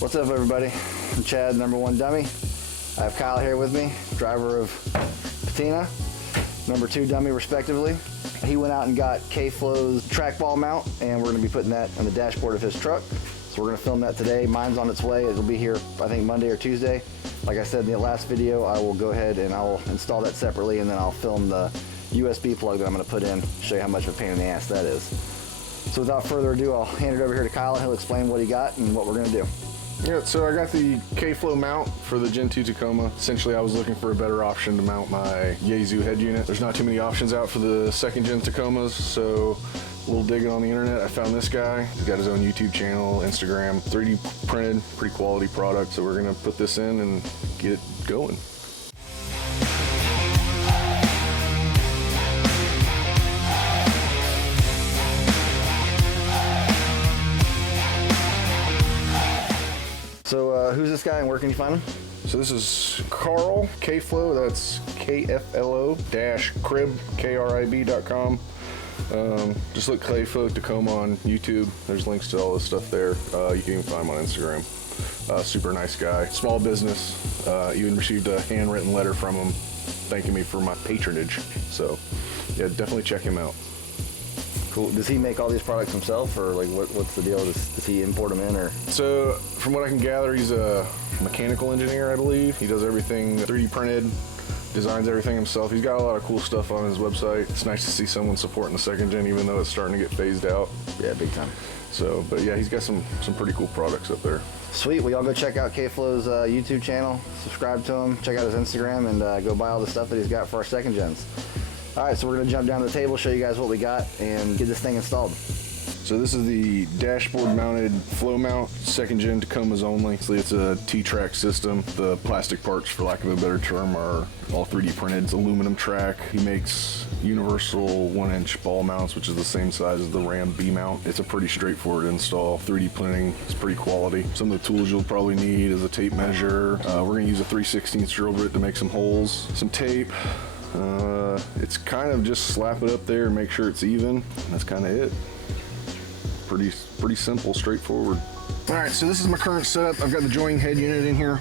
What's up, everybody? I'm Chad, #1 dummy. I have Kyle here with me, driver of Patina, #2 dummy respectively. He went out and got KFLO's trackball mount, and we're going to be putting that on the dashboard of his truck. So we're going to film that today. Mine's on its way. It'll be here, I think, Monday or Tuesday. Like I said in the last video, I will go ahead and I'll install that separately, and then I'll film the USB plug that I'm going to put in, show you how much of a pain in the ass that is. So without further ado, I'll hand it over here to Kyle, and he'll explain what he got and what we're going to do. Yeah, so I got the KFLO mount for the Gen 2 Tacoma. Essentially, I was looking for a better option to mount my Yaesu head unit. There's not too many options out for the 2nd gen Tacomas, so a little digging on the internet, I found this guy. He's got his own YouTube channel, Instagram, 3D printed, pretty quality product. So we're gonna put this in and get it going. So who's this guy and where can you find him? So this is Karl, KFLO, that's KFLO-crib, KRIB.com. Just look KFLO Tacoma on YouTube. There's links to all this stuff there. You can even find him on Instagram. Super nice guy. Small business. Even received a handwritten letter from him thanking me for my patronage. So yeah, definitely check him out. Cool. Does he make all these products himself, or like what's the deal? Does he import them in, or? So from what I can gather, he's a mechanical engineer, I believe. He does everything 3D printed, designs everything himself. He's got a lot of cool stuff on his website. It's nice to see someone supporting the 2nd gen, even though it's starting to get phased out. Yeah, big time. So, but yeah, he's got some pretty cool products up there. Sweet. Well, y'all go check out KFLO's YouTube channel, subscribe to him, check out his Instagram, and go buy all the stuff that he's got for our 2nd gens. All right, so we're gonna jump down to the table, show you guys what we got, and get this thing installed. So this is the dashboard mounted flow mount, 2nd gen Tacomas only. So it's a T-track system. The plastic parts, for lack of a better term, are all 3D printed. It's aluminum track. He makes universal 1-inch ball mounts, which is the same size as the Ram B mount. It's a pretty straightforward install. 3D printing is pretty quality. Some of the tools you'll probably need is a tape measure. We're gonna use a 3/16 drill bit to make some holes, some tape. It's kind of just slap it up there and make sure it's even. That's kind of it. Pretty simple, straightforward. All right, so this is my current setup. I've got the joining head unit in here.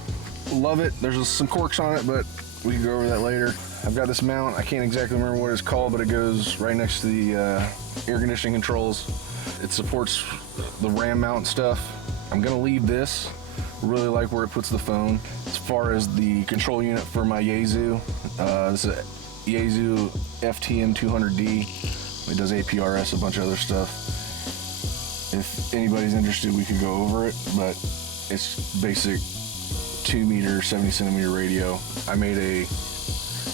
Love it. There's some corks on it, but we can go over that later. I've got this mount. I can't exactly remember what it's called, but it goes right next to the air conditioning controls. It supports the Ram mount stuff. I'm gonna leave this. Really like where it puts the phone. As far as the control unit for my Yaesu, this is a Yaesu FTM 200D. It does APRS, a bunch of other stuff. If anybody's interested, we could go over it, but it's basic 2-meter, 70-centimeter radio. I made a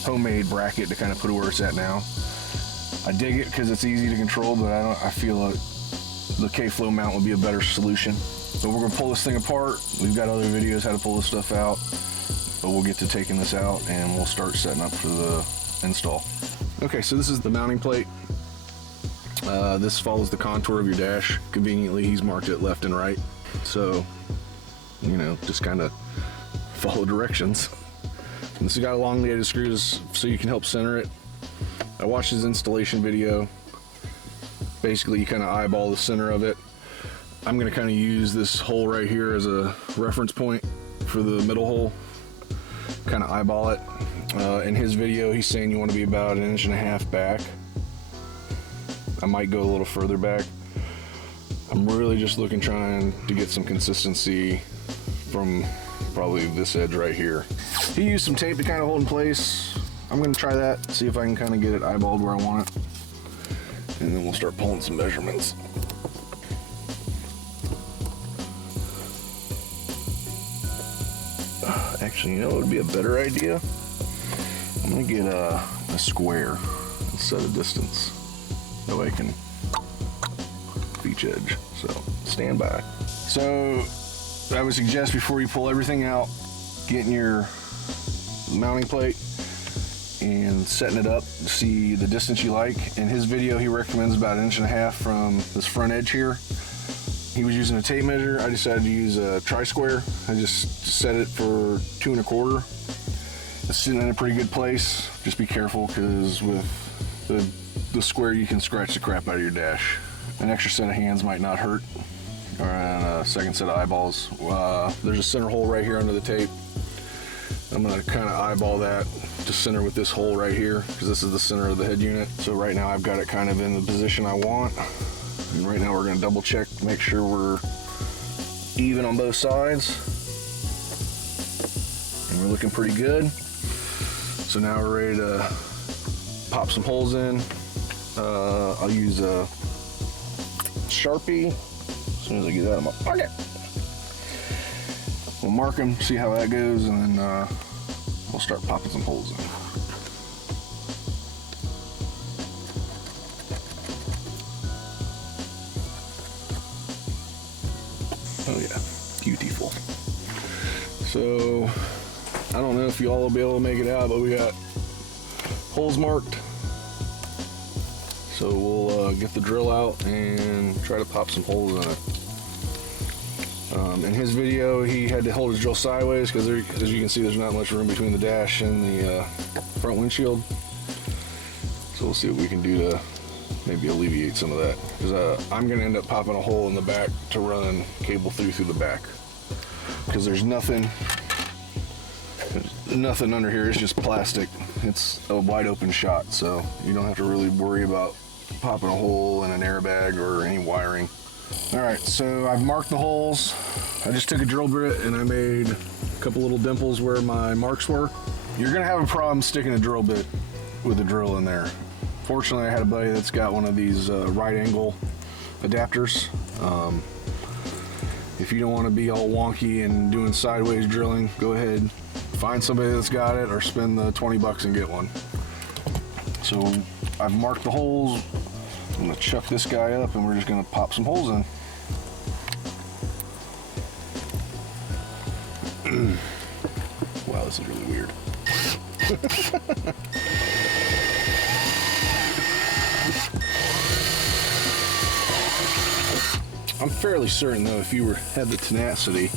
homemade bracket to kind of put it where it's at now. I dig it because it's easy to control, but I feel like the KFLO mount would be a better solution. So we're gonna pull this thing apart. We've got other videos how to pull this stuff out, but we'll get to taking this out and we'll start setting up for the install. Okay, so this is the mounting plate. This follows the contour of your dash. Conveniently, he's marked it left and right. So, you know, just kind of follow directions. And this has got elongated screws so you can help center it. I watched his installation video. Basically, you kind of eyeball the center of it. I'm gonna kind of use this hole right here as a reference point for the middle hole. Kind of eyeball it. In his video, he's saying you want to be about 1.5 inches back. I might go a little further back. I'm really just trying to get some consistency from probably this edge right here. He used some tape to kind of hold in place. I'm gonna try that, see if I can kind of get it eyeballed where I want it. And then we'll start pulling some measurements. Actually, you know what would be a better idea? I'm gonna get a square and set a distance. That way I can each edge. So stand by. So I would suggest before you pull everything out, getting your mounting plate and setting it up to see the distance you like. In his video, he recommends about 1.5 inches from this front edge here. He was using a tape measure. I decided to use a tri-square. I just set it for 2 1/4. It's sitting in a pretty good place. Just be careful, because with the square you can scratch the crap out of your dash. An extra set of hands might not hurt, around a second set of eyeballs. There's a center hole right here under the tape. I'm gonna kind of eyeball that to center with this hole right here, because this is the center of the head unit. So right now I've got it kind of in the position I want. And right now we're gonna double check to make sure we're even on both sides. And we're looking pretty good. So now we're ready to pop some holes in. I'll use a Sharpie as soon as I get that in my pocket. We'll mark them, see how that goes, and then we'll start popping some holes in. Oh yeah, beautiful. So, I don't know if you all will be able to make it out, but we got holes marked. So we'll get the drill out and try to pop some holes in it. In his video, he had to hold his drill sideways because as you can see, there's not much room between the dash and the front windshield. So we'll see what we can do to maybe alleviate some of that. Because I'm going to end up popping a hole in the back to run cable through the back. Because there's nothing under here. It's just plastic. It's a wide open shot, so you don't have to really worry about popping a hole in an airbag or any wiring. All right, so I've marked the holes. I just took a drill bit and I made a couple little dimples where my marks were. You're gonna have a problem sticking a drill bit with a drill in there. Fortunately, I had a buddy that's got one of these right angle adapters. If you don't want to be all wonky and doing sideways drilling, go ahead, find somebody that's got it or spend the 20 bucks and get one. So I've marked the holes. I'm gonna chuck this guy up and we're just gonna pop some holes in. Wow, this is really weird. I'm fairly certain though, if you had the tenacity,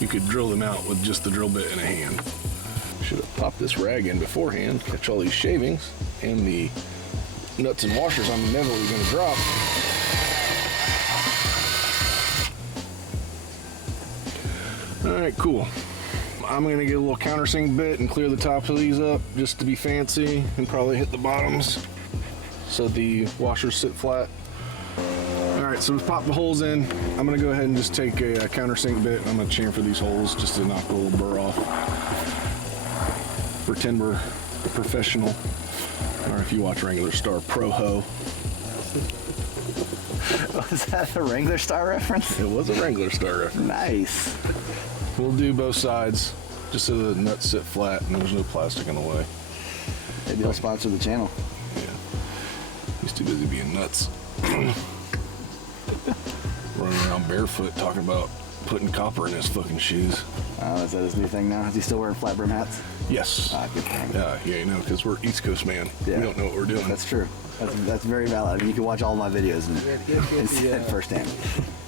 you could drill them out with just the drill bit in a hand. Should have popped this rag in beforehand, catch all these shavings and the nuts and washers I'm inevitably going to drop. Alright, cool. I'm going to get a little countersink bit and clear the tops of these up just to be fancy and probably hit the bottoms so the washers sit flat. Alright, so we've popped the holes in. I'm going to go ahead and just take a countersink bit and I'm going to chamfer these holes just to knock the little burr off. Pretend we're a professional. Or if you watch Wrangler Star, Pro Ho. Was that a Wrangler Star reference? It was a Wrangler Star reference. Nice. We'll do both sides just so the nuts sit flat and there's no plastic in the way. Maybe they'll sponsor the channel. Yeah. He's too busy being nuts. Running around barefoot talking about putting copper in his fucking shoes. Oh, is that his new thing now? Is he still wearing flat brim hats? Yes. Ah, good thing. Yeah, you know, because we're East Coast, man. Yeah. We don't know what we're doing. That's true. That's very valid. I mean, you can watch all my videos and see it firsthand.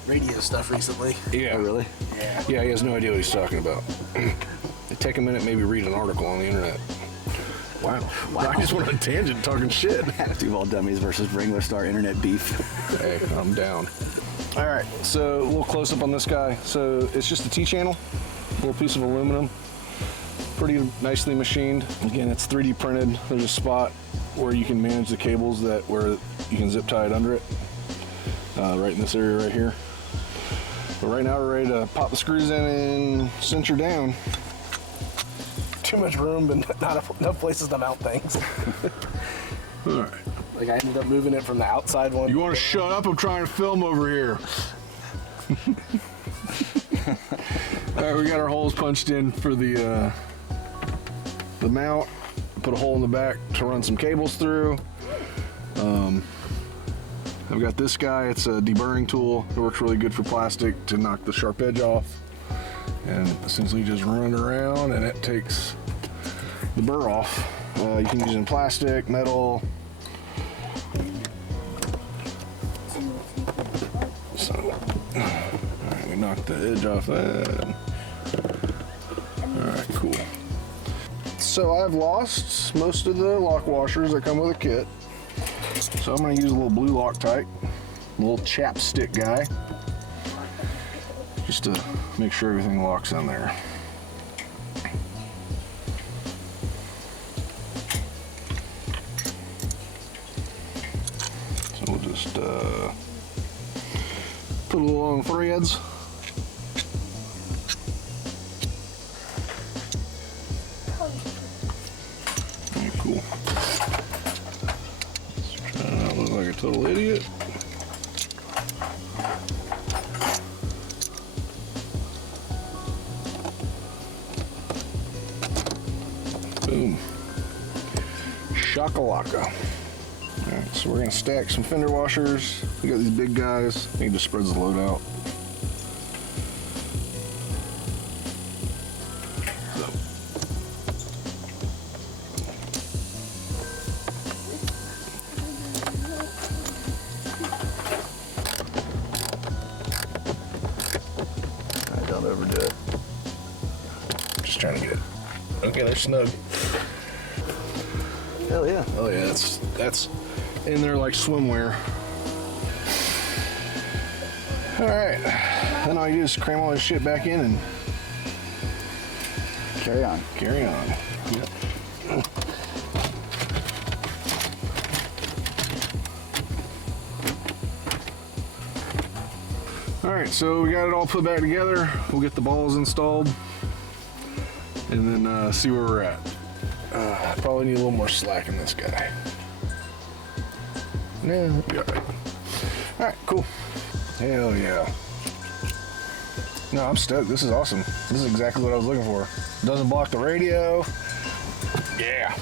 Radio stuff recently. Yeah. Oh, really? Yeah. Yeah, he has no idea what he's talking about. Take a minute, maybe read an article on the internet. Wow. I just went on a tangent talking shit. Duval Dummies versus Wrangler Star internet beef. Hey, I'm down. All right, so a little close up on this guy. So it's just a T-channel, a little piece of aluminum, pretty nicely machined. Again, it's 3D printed. There's a spot where you can manage the cables where you can zip tie it under it, right in this area right here. But right now we're ready to pop the screws in and cinch her down. Too much room, but not enough places to mount things. All right. Like I ended up moving it from the outside one. You want to shut up? I'm trying to film over here. All right, we got our holes punched in for the mount. Put a hole in the back to run some cables through. I've got this guy. It's a deburring tool. It works really good for plastic to knock the sharp edge off. And essentially just run it around and it takes the burr off. You can use it in plastic, metal. So, all right, we knocked the edge off that. All right, cool. So I've lost most of the lock washers that come with a kit. So I'm gonna use a little blue Loctite, a little chapstick guy. just to make sure everything locks in there. So we'll just put a little on threads. Okay, cool. Try not to look like a total idiot. Boom. Shakalaka. Alright, so we're going to stack some fender washers. We got these big guys. I think it just spreads the load out. Alright, don't overdo it. Just trying to get it. Okay, they're snug. Hell yeah. Oh yeah, that's in there like swimwear. All right, then all you do is cram all this shit back in and Carry on. carry on. Yep. All right, so we got it all put back together. We'll get the balls installed and then see where we're at. Probably need a little more slack in this guy. Yeah, be all right. All right, cool. Hell yeah. No, I'm stoked. This is awesome. This is exactly what I was looking for. Doesn't block the radio. Yeah.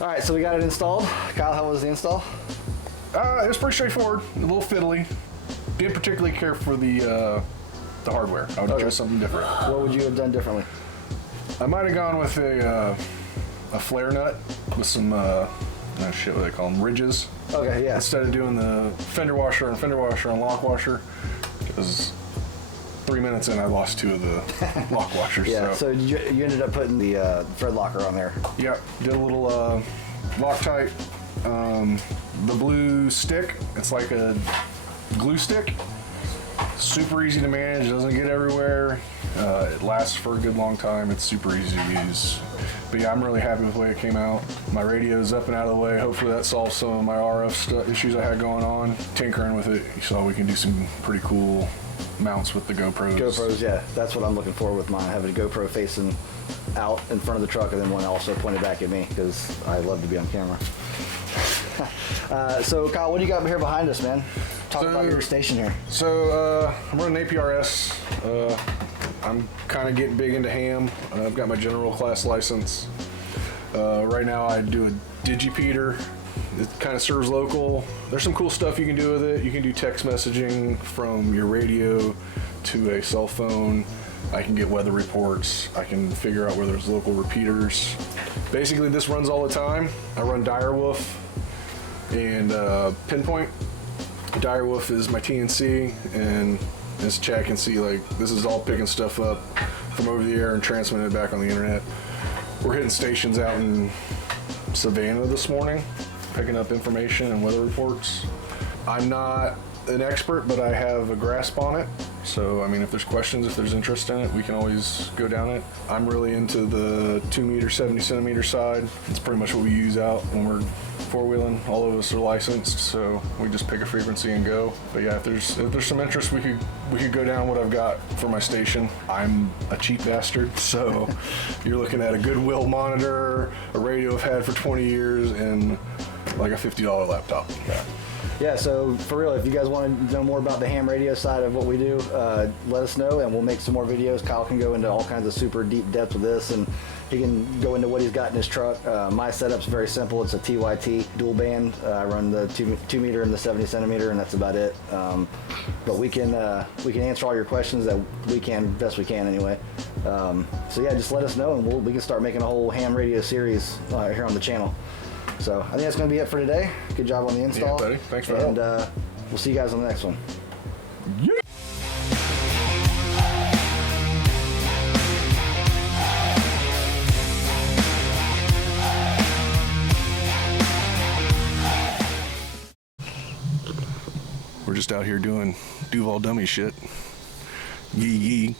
All right, so we got it installed. Kyle, how was the install? It was pretty straightforward. A little fiddly. Didn't particularly care for the hardware. I would have tried something different. What would you have done differently? I might have gone with a flare nut with some shit, what do they call them, ridges. Okay, yeah. Instead of doing the fender washer and lock washer, because 3 minutes in I lost 2 of the lock washers. Yeah, so you ended up putting the thread locker on there. Yep, did a little Loctite, the blue stick. It's like a glue stick. Super easy to manage, doesn't get everywhere. It lasts for a good long time. It's super easy to use. But yeah, I'm really happy with the way it came out. My radio's up and out of the way. Hopefully that solves some of my RF issues I had going on. Tinkering with it, so we can do some pretty cool mounts with the GoPros. GoPros, yeah, that's what I'm looking for with mine. Having a GoPro facing out in front of the truck and then one also pointed back at me because I love to be on camera. So Kyle, what do you got here behind us, man? Talk about your station here. So I'm running APRS. I'm kind of getting big into ham. I've got my general class license. Right now I do a digipeater. It kind of serves local. There's some cool stuff you can do with it. You can do text messaging from your radio to a cell phone. I can get weather reports. I can figure out where there's local repeaters. Basically, this runs all the time. I run Direwolf and Pinpoint. Direwolf is my TNC, and as Chad can see, like, this is all picking stuff up from over the air and transmitting it back on the internet. We're hitting stations out in Savannah this morning, picking up information and weather reports. I'm not an expert, but I have a grasp on it. So, I mean, if there's questions, if there's interest in it, we can always go down it. I'm really into the 2 meter, 70 centimeter side. It's pretty much what we use out when we're four-wheeling. All of us are licensed, so we just pick a frequency and go. But yeah, if there's some interest, we could go down what I've got for my station. I'm a cheap bastard, so you're looking at a Goodwill monitor, a radio I've had for 20 years, and like a $50 laptop. Yeah. Yeah, so for real, if you guys want to know more about the ham radio side of what we do, let us know and we'll make some more videos. Kyle can go into all kinds of super deep depth with this, and he can go into what he's got in his truck. My setup's very simple. It's a TYT dual band. I run the 2 meter and the 70 centimeter, and that's about it. But we can answer all your questions that we can, best we can anyway. So yeah, just let us know and we can start making a whole ham radio series here on the channel. So I think that's going to be it for today. Good job on the install. Yeah, buddy. Thanks for and we'll see you guys on the next one. Yeah. We're just out here doing Duval dummy shit. Yee yee.